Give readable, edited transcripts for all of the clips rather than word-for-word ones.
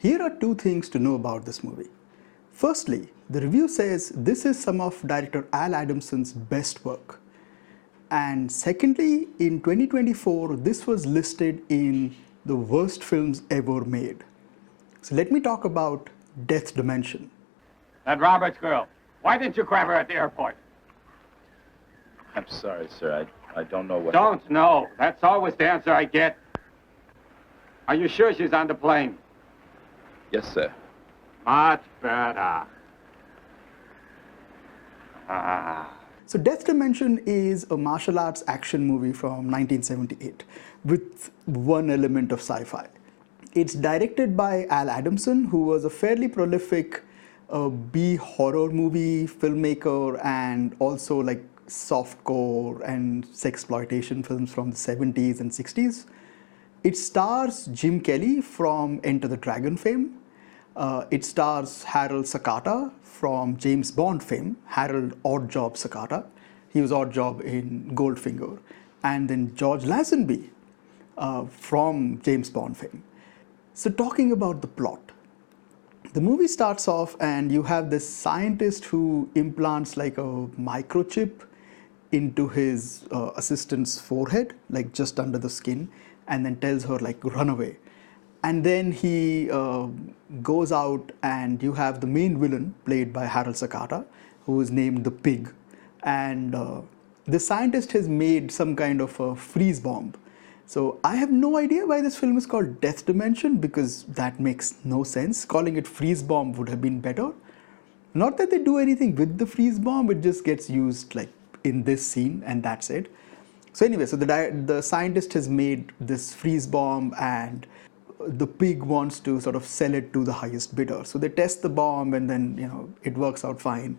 Here are two things to know about this movie. Firstly, the review says this is some of director Al Adamson's best work. And secondly, in 2024, this was listed in the worst films ever made. So let me talk about Death Dimension. That Roberts girl, why didn't you grab her at the airport? I'm sorry, sir. I don't know what... Don't know. That's always the answer I get. Are you sure she's on the plane? Yes, sir. Much better. So Death Dimension is a martial arts action movie from 1978 with one element of sci-fi. It's directed by Al Adamson, who was a fairly prolific B horror movie filmmaker and also like softcore and sexploitation films from the 70s and 60s. It stars Jim Kelly from Enter the Dragon fame. It stars Harold Sakata from James Bond fame, Harold Oddjob Sakata. He was Oddjob in Goldfinger. And then George Lazenby from James Bond fame. So talking about the plot, the movie starts off and you have this scientist who implants like a microchip into his assistant's forehead, like just under the skin, and then tells her like run away. And then he goes out and you have the main villain played by Harold Sakata, who is named the Pig. And the scientist has made some kind of a freeze bomb. So I have no idea why this film is called Death Dimension, because that makes no sense. Calling it freeze bomb would have been better. Not that they do anything with the freeze bomb, it just gets used like in this scene and that's it. So anyway, so the scientist has made this freeze bomb and the Pig wants to sort of sell it to the highest bidder. So they test the bomb and then, you know, it works out fine.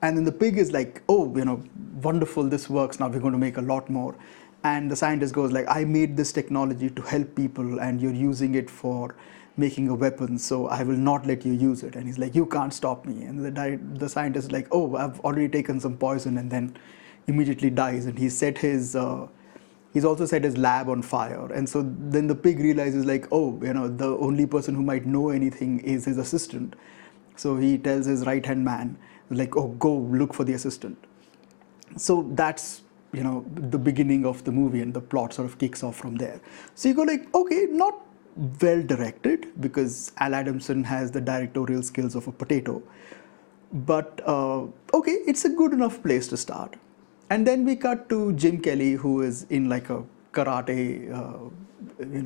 And then the Pig is like, oh, you know, wonderful, this works, now we're going to make a lot more. And the scientist goes like, I made this technology to help people and you're using it for making a weapon, so I will not let you use it. And he's like, you can't stop me. And the scientist is like, oh, I've already taken some poison, and then immediately dies. And he's also set his lab on fire. And so then the Pig realizes like, oh, you know, the only person who might know anything is his assistant. So he tells his right-hand man, like, oh, go look for the assistant. So that's, you know, the beginning of the movie, and the plot sort of kicks off from there. So you go like, okay, not well directed, because Al Adamson has the directorial skills of a potato. But okay, it's a good enough place to start. And then we cut to Jim Kelly, who is in like a karate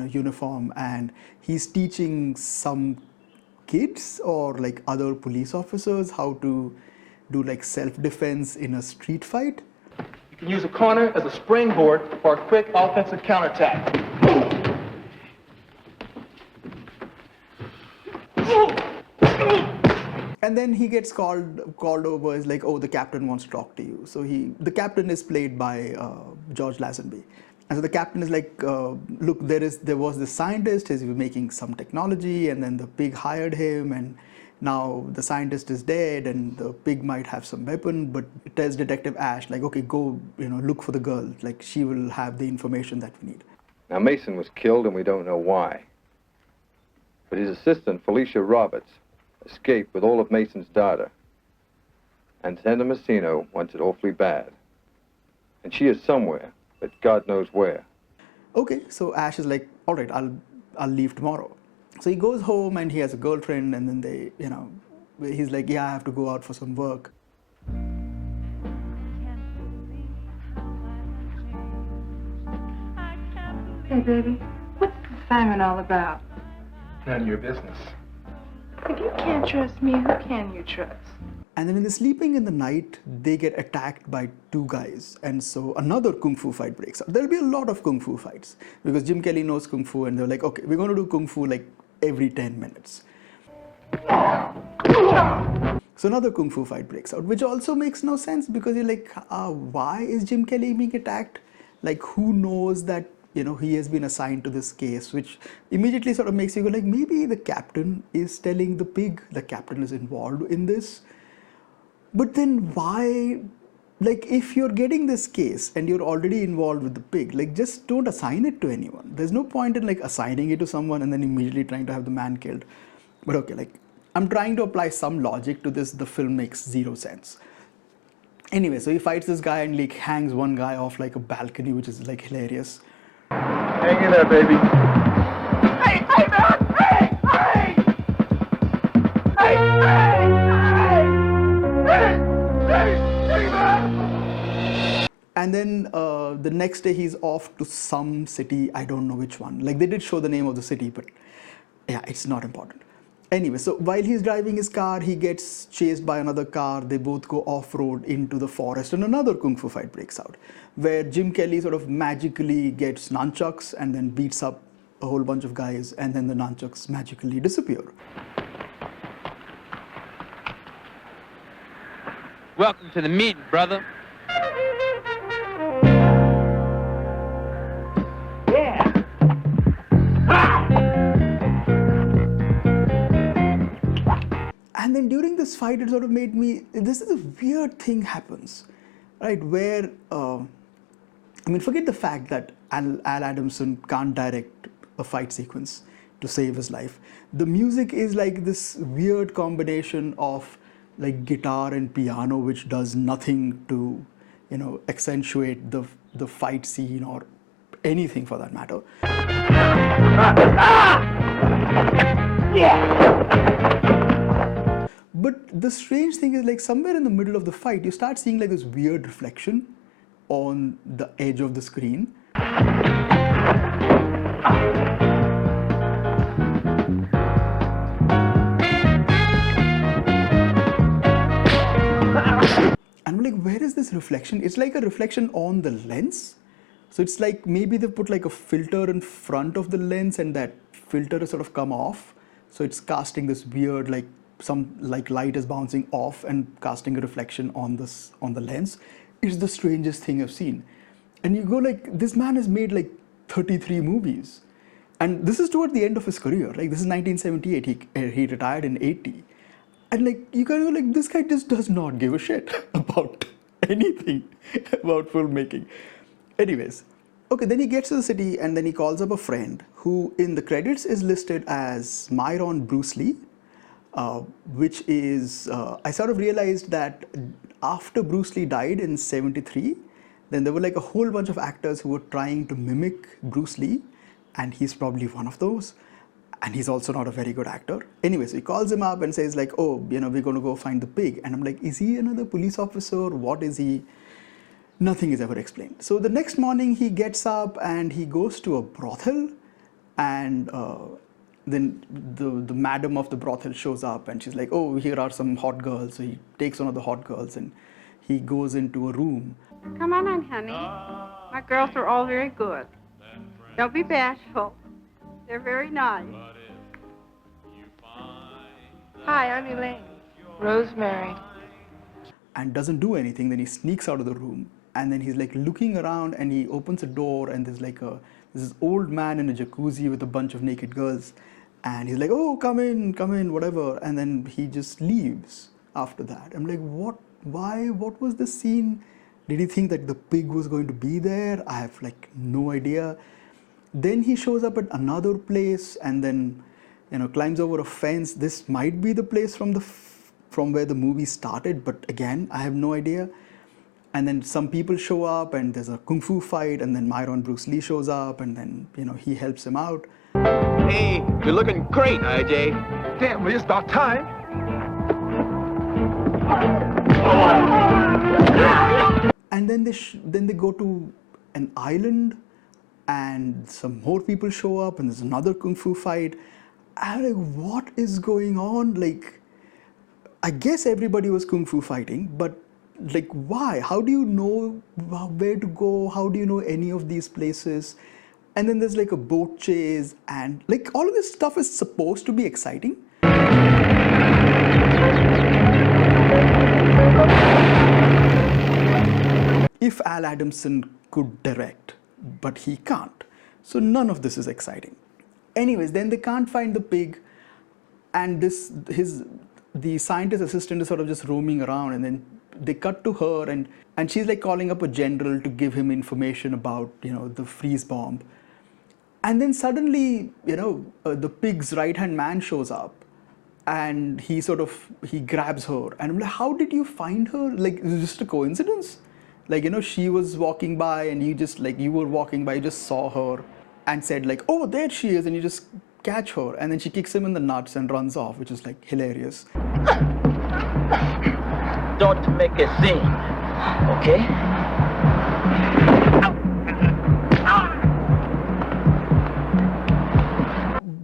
uniform, and he's teaching some kids or like other police officers how to do like self-defense in a street fight. You can use a corner as a springboard for a quick offensive counterattack. And then he gets called over, is like, oh, the captain wants to talk to you. So the captain is played by George Lazenby. And so the captain is like, look, there was this scientist, he's making some technology, and then the Pig hired him, and now the scientist is dead, and the Pig might have some weapon, but it tells Detective Ash, like, okay, go, you know, look for the girl, like, she will have the information that we need. Now, Mason was killed, and we don't know why. But his assistant, Felicia Roberts, escaped with all of Mason's data. And Santa Messino wants it awfully bad. And she is somewhere, but God knows where. Okay, so Ash is like, all right, I'll leave tomorrow. So he goes home and he has a girlfriend, and then he's like, yeah, I have to go out for some work. Hey, baby, what's the assignment all about? None of your business. If you can't trust me, who can you trust? And then when they're sleeping in the night, they get attacked by two guys. And so another kung fu fight breaks out. There'll be a lot of kung fu fights because Jim Kelly knows kung fu, and they're like, okay, we're going to do kung fu like every 10 minutes. So another kung fu fight breaks out, which also makes no sense because you're like, why is Jim Kelly being attacked? Like, who knows that, he has been assigned to this case, which immediately sort of makes you go like, maybe the captain is telling the pig, the captain is involved in this. But then why, like, if you're getting this case and you're already involved with the pig, like, just don't assign it to anyone. There's no point in like assigning it to someone and then immediately trying to have the man killed. But okay, like, I'm trying to apply some logic to this. The film makes zero sense. Anyway, so he fights this guy and like hangs one guy off like a balcony, which is like hilarious. Hang in there, baby. Hey, hey, man! Hey, hey! Hey, hey, hey! Hey, hey, man! And then the next day he's off to some city, I don't know which one. Like, they did show the name of the city, but yeah, it's not important. Anyway, so while he's driving his car, he gets chased by another car. They both go off-road into the forest, and another kung fu fight breaks out, where Jim Kelly sort of magically gets nunchucks and then beats up a whole bunch of guys, and then the nunchucks magically disappear. Welcome to the meeting, brother. And then during this fight, it sort of made me, this is a weird thing happens, right? Where, forget the fact that Al Adamson can't direct a fight sequence to save his life. The music is like this weird combination of like guitar and piano, which does nothing to, accentuate the fight scene or anything for that matter. But the strange thing is, like, somewhere in the middle of the fight, you start seeing like this weird reflection on the edge of the screen. And I'm like, where is this reflection? It's like a reflection on the lens. So it's like maybe they put like a filter in front of the lens and that filter has sort of come off. So it's casting this weird, like, some like light is bouncing off and casting a reflection on the lens. It's the strangest thing I've seen. And you go like, this man has made like 33 movies, and this is toward the end of his career. Like, this is 1978. He retired in 80, and like, you kind of go like, this guy just does not give a shit about anything about filmmaking. Anyways, okay, then he gets to the city and then he calls up a friend who in the credits is listed as Myron Bruce Lee. Which is, I sort of realized that after Bruce Lee died in '73, then there were like a whole bunch of actors who were trying to mimic Bruce Lee, and he's probably one of those. And he's also not a very good actor. Anyway, so he calls him up and says like, oh, we're going to go find the pig. And I'm like, is he another police officer? What is he? Nothing is ever explained. So the next morning he gets up and he goes to a brothel, and then the madam of the brothel shows up and she's like, oh, here are some hot girls. So he takes one of the hot girls and he goes into a room. Come on in, honey. My girls are all very good. Don't be bashful. They're very nice. Hi, I'm Elaine. Rosemary. And doesn't do anything. Then he sneaks out of the room and then he's like looking around and he opens a door and there's like this old man in a jacuzzi with a bunch of naked girls. And he's like, oh, come in, whatever. And then he just leaves after that. I'm like, what? Why? What was the scene? Did he think that the pig was going to be there? I have like no idea. Then he shows up at another place and then, climbs over a fence. This might be the place from where the movie started, but again, I have no idea. And then some people show up and there's a kung fu fight, and then Myron Bruce Lee shows up and then, he helps him out. Hey, you're looking great, IJ. Damn, well, it's about time. And then they go to an island and some more people show up and there's another kung fu fight. I'm like, what is going on? Like, I guess everybody was kung fu fighting, but like, why? How do you know where to go? How do you know any of these places? And then there's like a boat chase and like all of this stuff is supposed to be exciting. if Al Adamson could direct, but he can't. So none of this is exciting. Anyways, then they can't find the pig, and the scientist assistant is sort of just roaming around, and then they cut to her, and she's like calling up a general to give him information about the freeze bomb. And then suddenly, the pig's right-hand man shows up, and he grabs her, and I'm like, how did you find her? Like, is it just a coincidence? Like, she was walking by, and you were walking by, you just saw her, and said like, oh, there she is, and you just catch her, and then she kicks him in the nuts and runs off, which is like hilarious. Don't make a scene, okay?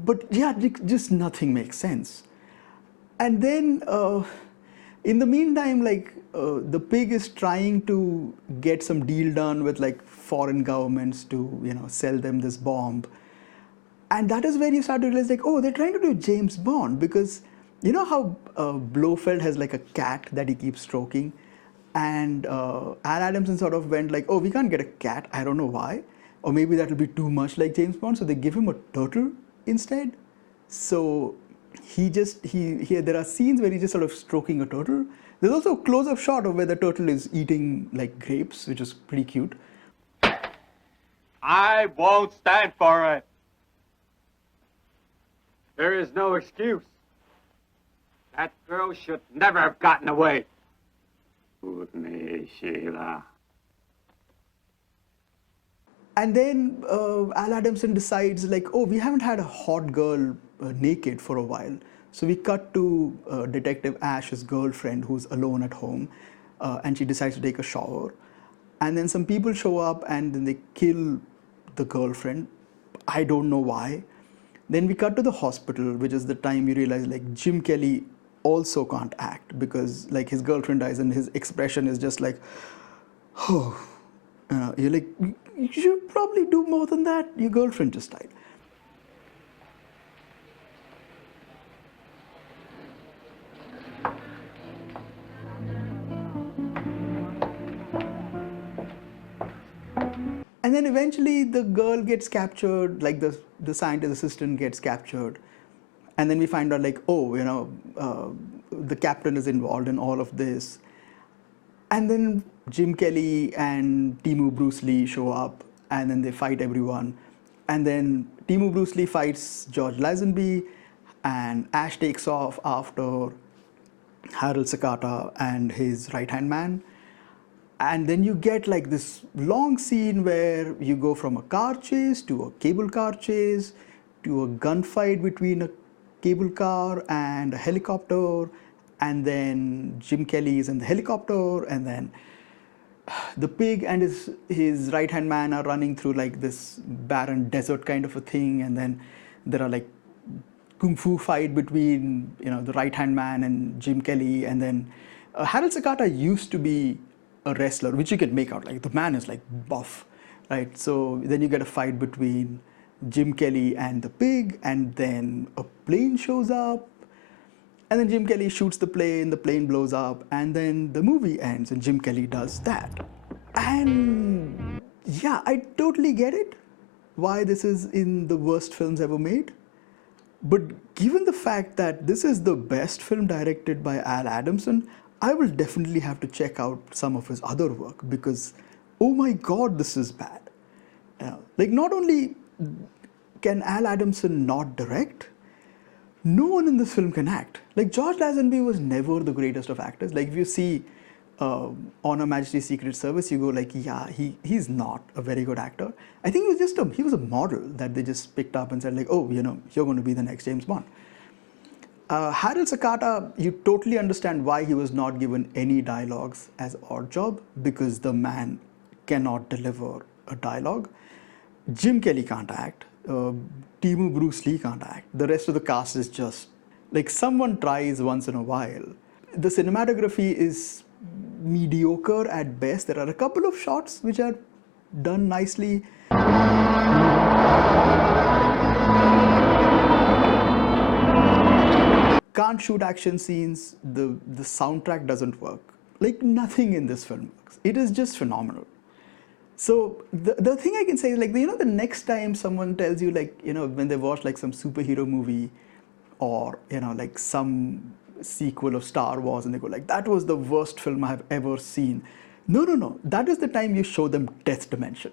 But yeah, just nothing makes sense. And then in the meantime, like the pig is trying to get some deal done with like foreign governments to sell them this bomb. And that is where you start to realize like, oh, they're trying to do James Bond, because you know how Blofeld has like a cat that he keeps stroking, and Al Adamson sort of went like, oh, we can't get a cat, I don't know why, or maybe that will be too much like James Bond, so they give him a turtle instead. So there are scenes where he's just sort of stroking a turtle. There's also a close-up shot of where the turtle is eating like grapes, which is pretty cute. I won't stand for it. There is no excuse. That girl should never have gotten away. With me, Sheila. And then Al Adamson decides like, oh, we haven't had a hot girl naked for a while. So we cut to Detective Ash's girlfriend who's alone at home, and she decides to take a shower. And then some people show up and then they kill the girlfriend. I don't know why. Then we cut to the hospital, which is the time you realize like Jim Kelly also can't act, because like his girlfriend dies and his expression is just like, oh, you're like, you should probably do more than that. Your girlfriend just died. And then eventually the girl gets captured, like the scientist assistant gets captured. And then we find out like, oh, the captain is involved in all of this. And then Jim Kelly and Timu Bruce Lee show up, and then they fight everyone. And then Timu Bruce Lee fights George Lazenby, and Ash takes off after Harold Sakata and his right-hand man. And then you get like this long scene where you go from a car chase to a cable car chase to a gunfight between a cable car and a helicopter, and then Jim Kelly is in the helicopter, and then the pig and his right-hand man are running through like this barren desert kind of a thing, and then there are like kung fu fight between the right-hand man and Jim Kelly, and then Harold Sakata used to be a wrestler, which you can make out, like the man is like buff, right? So then you get a fight between Jim Kelly and the pig, and then a plane shows up, and then Jim Kelly shoots the plane blows up, and then the movie ends and Jim Kelly does that. And yeah, I totally get it, why this is in the worst films ever made. But given the fact that this is the best film directed by Al Adamson, I will definitely have to check out some of his other work, because, oh my God, this is bad. Like, not only can Al Adamson not direct, no one in this film can act. Like, George Lazenby was never the greatest of actors. Like, if you see On Her Majesty's Secret Service, you go like, yeah, he's not a very good actor. I think he was a model that they just picked up and said like, oh, you're going to be the next James Bond. Harold Sakata, you totally understand why he was not given any dialogues as odd job, because the man cannot deliver a dialogue. Jim Kelly can't act. Timu Bruce Lee can't act. The rest of the cast is just like someone tries once in a while. The cinematography is mediocre at best. There are a couple of shots which are done nicely. Can't shoot action scenes. The soundtrack doesn't work. Like nothing in this film works. It is just phenomenal. So the thing I can say is like, the next time someone tells you like, when they watch like some superhero movie or, like some sequel of Star Wars and they go like, that was the worst film I have ever seen. No. That is the time you show them Death Dimension.